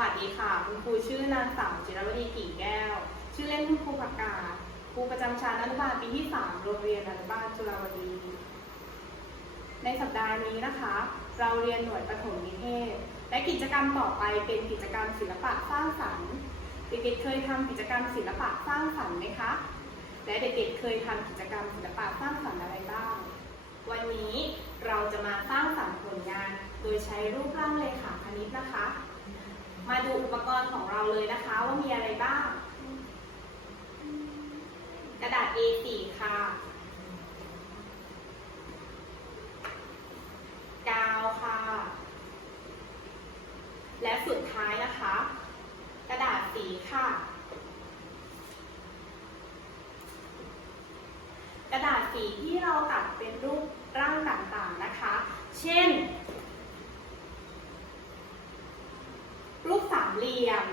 วัสดีค่ะ คุณครูชื่อนางสาวจิรวดีกิ่งแก้ว ชื่อเล่นคุณครูผักกาครูประจำชั้นอนุบาลปีที่ 3 โรงเรียนอนุบาลจุฬาวดี ในสัปดาห์นี้นะคะ เราเรียนหน่วยประถมนิเทศ และกิจกรรมต่อไปเป็นกิจกรรมศิลปะสร้างสรรค์ เด็กๆเคยทำกิจกรรมศิลปะสร้างสรรค์ไหมคะ และเด็กๆเคยทำกิจกรรมศิลปะสร้างสรรค์อะไรบ้าง วันนี้เราจะมาสร้างสรรค์ผลงาน โดยใช้รูปร่างเลขาคณิตนะคะ ของเราเลยนะคะว่ามีอะไรบ้าง กระดาษ A4 ค่ะ กาวค่ะ และสุดท้ายนะคะ กระดาษสีค่ะ กระดาษสีที่เราตัดเป็นรูปร่างต่างๆนะคะ เช่น รูปสาม เหลี่ยม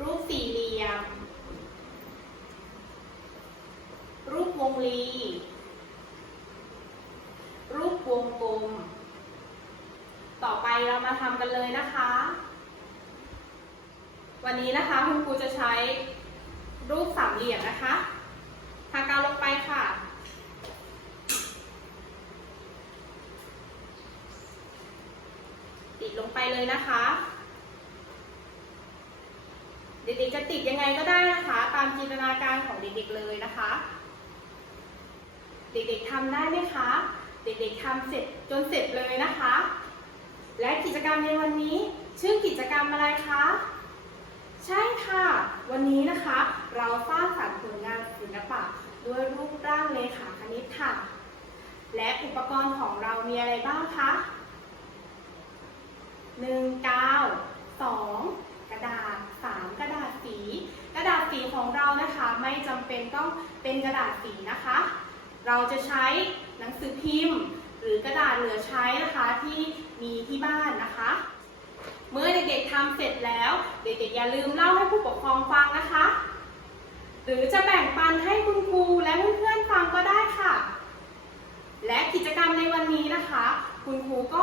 รูปสี่เหลี่ยม รูปวงรี รูปวงกลม ต่อไปเรามาทำกันเลยนะคะ วันนี้นะคะคุณครูจะใช้รูปสามเหลี่ยมนะคะทากาวล งไปเลยนะคะเด็กๆจะติดยังไงก็ได้นะคะ ตามจินตนาการของเด็กๆเลยนะคะ เด็กๆทำได้ไหมคะ เด็กๆทำเสร็จจนเสร็จเลยนะคะ และกิจกรรมในวันนี้ ชื่อกิจกรรมอะไรคะ ใช่ค่ะ วันนี้นะคะ เราสร้างสรรค์ผลงานศิลปะด้วยรูปร่างเลขาคณิตค่ะ และอุปกรณ์ของเรามีอะไรบ้างคะ หนึ่งกาวสองกระดาษสามกระดาษสี กระดาษสีของเรานะคะไม่จำเป็นต้องเป็นกระดาษสีนะคะ เราจะใช้หนังสือพิมพ์ หรือกระดาษเหลือใช้นะคะที่มีที่บ้านนะคะ เมื่อเด็กๆทำเสร็จแล้ว เด็กๆอย่าลืมเล่าให้ผู้ปกครองฟังนะคะ หรือจะแบ่งปันให้คุณครูและเพื่อนๆฟังก็ได้ค่ะ และกิจกรรมในวันนี้นะคะ คุณครูก็